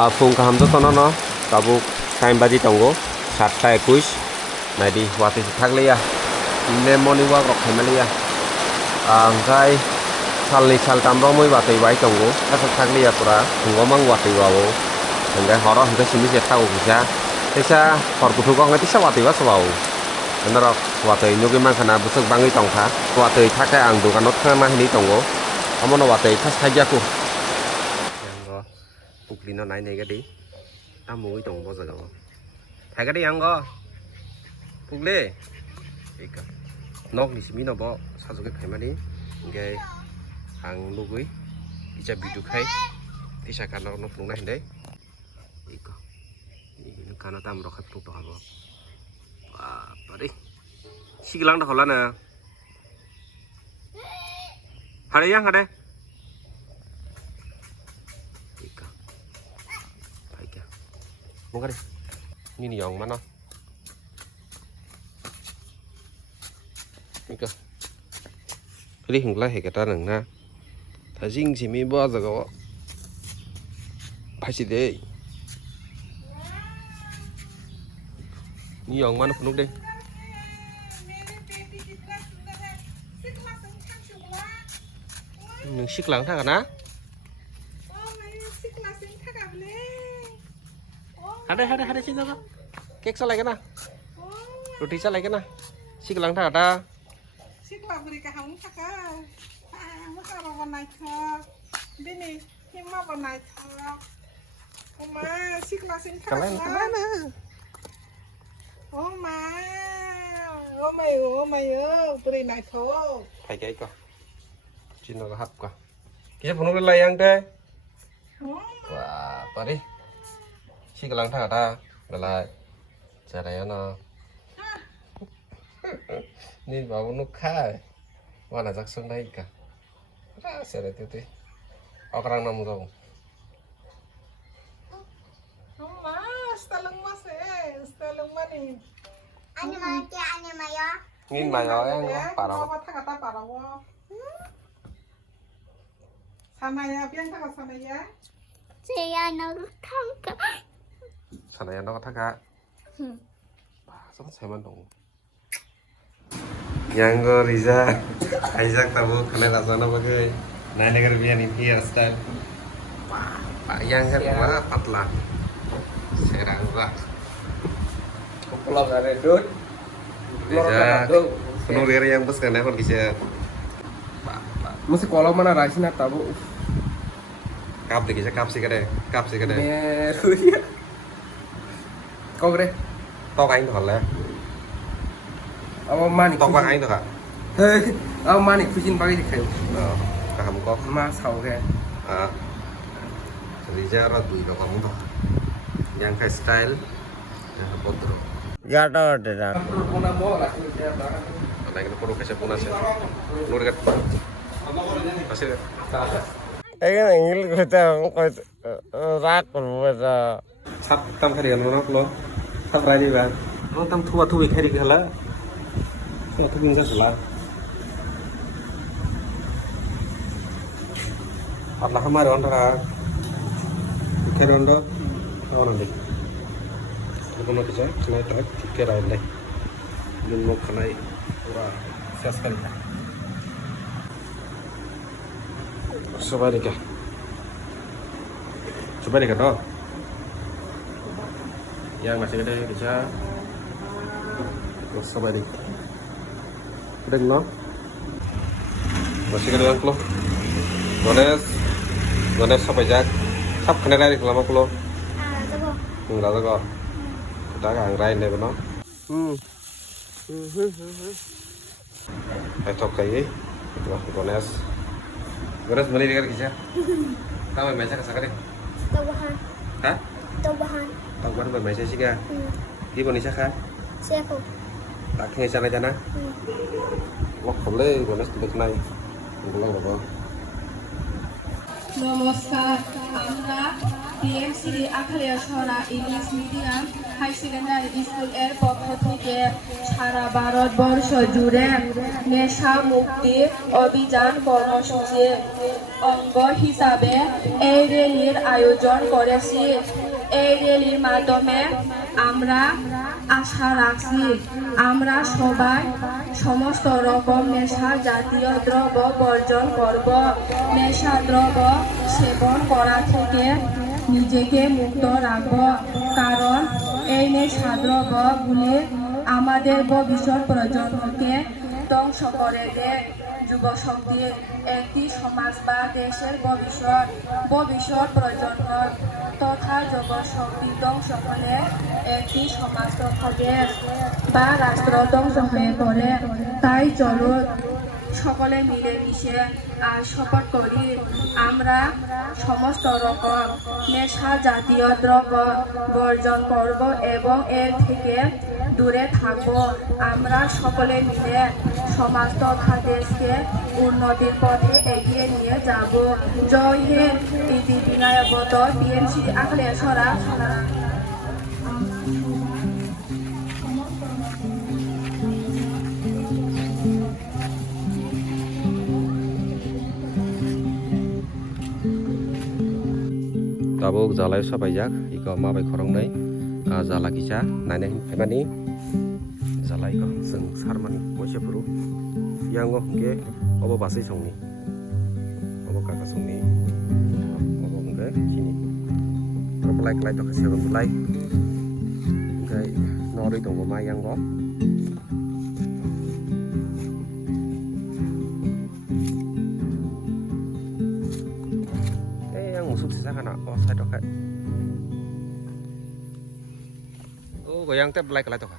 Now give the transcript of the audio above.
Phung kaham to tono no kabuk time baji tongo 7:21 naidi wati thakleya ne morning walk rok khaimaliya angkai salni saltam romoi watoi bai tongo asa thakleya pura hungomang watoi wao angkai horo hangkai simi je thago kisa tesa horkutu ko ngai tisa watoi wa sawao anarok watoi nugi mangkhana busuk bangi tongkha watoi thakai ang dukanot khama hini tongo amono watoi thas thaijaku puklino nai nei gadi amoi tong bo jaga thai gadi anggo pukle eka nok ni simi no bo sajoke khaimani nge ang lugui ija bidu khai tisa kanok no phungna hindai eka ni kana tam rokhat puk to habo ba pare siglang da hola na hare yang hade Mungkin ini yang mana? Ini ke? Ini hingga kita neng na, tajing si mi bawa jaga, pasti deh. Ini yang mana penuh deh? Neng siklang thang na? Ada sini apa? Kek salai kena? Roti salai kena? Siklang thang ada? Siklang beri kahung thaka. Maka rawan naik thak. Bini, hima rawan naik thak. Oma, siklang sing thak. Kemana? Oma, beri naik thak. Phải cái co. Chỉ nó hấp qua. Kia penuh layang deh. Wah, apa deh? Si kelang thang ada, lalai cara ya no. Ni bawa nuk khai, mana jak sung naik ka. Rasa ada tu. Orang namu tahu. Oma, stalung mas stalung mani. Anh mà kia anh mà yo. Ngin mayo yang parau. Apa thak kata parau. Sana ya, biang thak sana ya. Saya nak tangkap. Sana ya no thaka. Sao sai man dong. Yang go Riza, Isaac tahu kena rasanya bagai. Nai negara biar ini hairstyle. Pak yang kan mana patla. Serang gua. Pulau Garedut. Riza, penuh liar yang bos kan kon bisa. Mesti kalau mana rasanya tahu. Kap deh kisah kap sih kadang. Meru ya. Kau kere? Tok anh thôi là. Ông mani. Tok bang anh thôi hả? Hey, ông mani kucing pagi di kayu. Kamu kok. Mas hau ke? Riza rat dui kok kamu tuh. Yang kayak style, yang potro. Jatuh dah. Puna bola lah. Ada yang perlu kasih punas ya. Nur kat. Pasir. Cái này người ta cũng coi rác còn bây giờ Sắp tâm khai điện nó luôn. Sắp ra đi bạn. Nó tâm thu việc khai điện là. Thu kinh ra sửa. Hoặc là hama đón ra. Khai đón đó. Đó là đi. Nó nó cái này tới cái này này. Mình một cái này ura sias kali. Coba deh kan yang masih ada bisa coba deh udah no masih ada yang klo Gones sampai jak sắp kena lagi lama klo enggak ada kok kita ngang rain deh benar top kayak Gones beli dekat kisah kamu biasa kesana deh Tawahan. hah Tawahan. Tao quán bên mày sẽ xích ra. Đi bên đi sát khác. Xe không? Đặt ngay sang đây cho nó. Lọc khẩu lên của nó được này. Cũng lâu rồi. Namaskar. Anda BMC Akhalia ছড়া English medium high secondary school এর পক্ষ থেকে সারা ভারতবর্ষ জুড়ে নেশা মুক্তি অভিযান কর্মসূচি অঙ্গ হিসাবে এই র্যালির আয়োজন করেছি। এই র্যালির মাধ্যমে আমরা আশা রাখছি আমরা সবাই সমস্ত রকম নেশা জাতীয় দ্রব্য বর্জন করব। নেশা দ্রব্য সেবন করা থেকে নিজেকে মুক্ত রাখব, কারণ এই নেশা দ্রব্যগুলি আমাদের ভবিষ্যৎ প্রজন্মকে ধ্বংস করে দেয়। যুব শক্তির একটি সমাজ বা দেশের ভবিষ্যৎ প্রজন্ম তথা যুব শক্তি ধ্বংস হলে একটি সমাজ তথা দেশ বা রাষ্ট্র ধ্বংস হয়ে পড়ে। তাই চলুন সকলে মিলে মিশে শপথ করি আমরা সমস্ত রকম নেশা জাতীয় দ্রব্য বর্জন করব এবং এর থেকে দূরে থাকব। আমরা সকলে মিলে সমাজ তথা দেশকে উন্নতির পথে এগিয়ে নিয়ে যাব। জয় হিন্দ। ইতি বিনায়ক বতর বিএমসি আখালিয়া ছড়া। Tabuk jalai sabaijak iko mabai khorongnej jala kisa nainai faimani jalai ko जों sarmani moisefuru yango hingke obo basai songni obo kaka songni obo hingke chini propelai klai to khase bulai hingke noroi tongo ma yango musuk sisa kana o sai to khai o goyang te blai kalai to kha